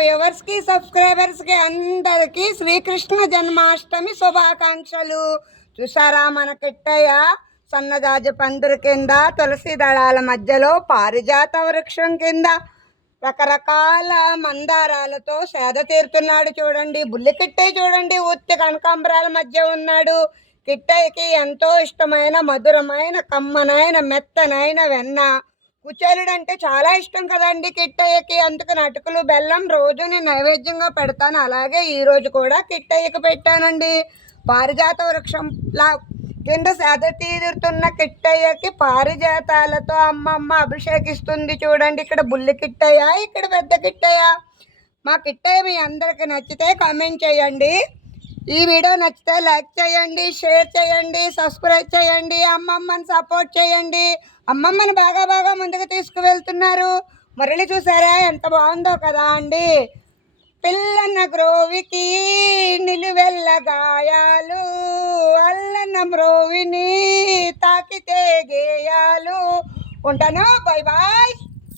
వ్యూవర్స్కి సబ్స్క్రైబర్స్కి అందరికీ శ్రీకృష్ణ జన్మాష్టమి శుభాకాంక్షలు. చూసారా మన కిట్టయ్య సన్నజాజి పందిరి కింద తులసి దళాల మధ్యలో పారిజాత వృక్షం కింద రకరకాల మందారాలతో సేద తీరుతున్నాడు. చూడండి, బుల్లి కిట్టయ్య చూడండి, ఉత్తి కనకాంబరాల మధ్య ఉన్నాడు. కిట్టయ్యకి ఎంతో ఇష్టమైన మధురమైన కమ్మనైన మెత్తనైన వెన్న కుచేలుడు అంటే చాలా ఇష్టం కదండి కిట్టయ్యకి. అందుకని అటుకులు బెల్లం రోజు నేను నైవేద్యంగా పెడతాను. అలాగే ఈరోజు కూడా కిట్టయ్యకి పెట్టానండి. పారిజాత వృక్షం కింద సేద తీరుతున్న కిట్టయ్యకి పారిజాతాలతో అమ్మమ్మ అభిషేకిస్తుంది. చూడండి, ఇక్కడ బుల్లి కిట్టయ్య, ఇక్కడ పెద్ద కిట్టయ్య. మా కిట్టయ్య మీ అందరికి నచ్చితే కామెంట్ చేయండి. ఈ వీడియో నచ్చితే లైక్ చేయండి, షేర్ చేయండి, సబ్స్క్రైబ్ చేయండి. అమ్మమ్మని సపోర్ట్ చేయండి. అమ్మమ్మని బాగా ముందుకు తీసుకువెళ్తున్నారు. మురళి చూసారా ఎంత బాగుందో కదా అండి. పిల్లన్న గ్రోవికి నిలువెల్ల గాయాలు, అల్లన్న మ్రోవిని తాకితే గేయాలు. ఉంటాను, బాయ్ బాయ్.